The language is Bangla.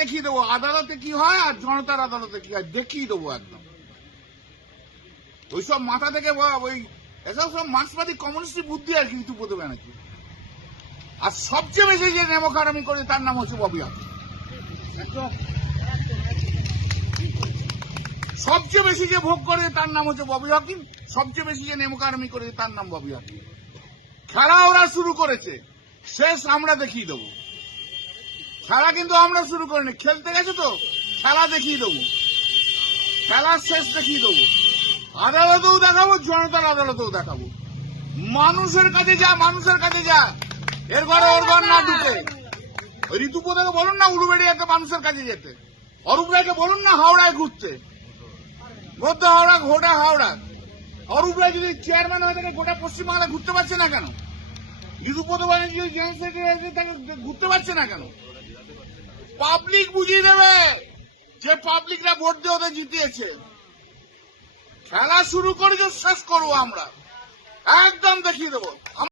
দেখিয়ে দেবো আদালতে কি হয় আর জনতার আদালতে কি হয়, দেখিয়ে দেবো একদম। ওইসব মাথা থেকে ওই এসব সব মার্ক্সবাদী কমিউনিস্ট বুদ্ধি আর কি ঋতুপদ ব্যানার্জি। আর সবচেয়ে বেশি যে নেমোকারামি করে তার নাম হচ্ছে ববি হাকিম। সবচেয়ে বেশি যে ভোগ করে তার নাম হচ্ছে ববি হাকিম, সবচেয়ে বেশি যে নেমোকারামি করে তার নাম ববি হাকিম। খেলা ওরা শুরু করেছে, শেষ আমরা দেখিয়ে দেবো। খেলা কিন্তু আমরা শুরু করিনি, খেলতে গেছে তো খেলা দেখিয়ে দেবো, খেলার শেষ দেখিয়ে দেবো। আদালতেও দেখাবো, জনতার আদালতেও দেখাবো। মানুষের কাছে যা, মানুষের কাছে যা, এর ঘরে ওর ঘর না ঢুকে। ওই ঋতুপদকে বলুন না উলুবেড়িয়াতে মানুষের কাছে যেতে, অরূপ রায়কে বলুন না হাওড়ায় ঘুরতে, মধ্য হাওড়া ঘোটা হাওড়া। অরূপ রায় যদি চেয়ারম্যান হয়ে থাকে গোটা পশ্চিমবাংলা ঘুরতে পারছে না কেন? ঋতুপদ ব্যানার্জি জেনারেল সেক্রেটারি তাকে ঘুরতে পারছে না কেন? পাবলিক বুঝিয়ে দেবে যে পাবলিকরা ভোট দিয়ে ওদের জিতিয়েছে। খেলা শুরু করেছে, শেষ করবো আমরা, একদম দেখিয়ে দেবো।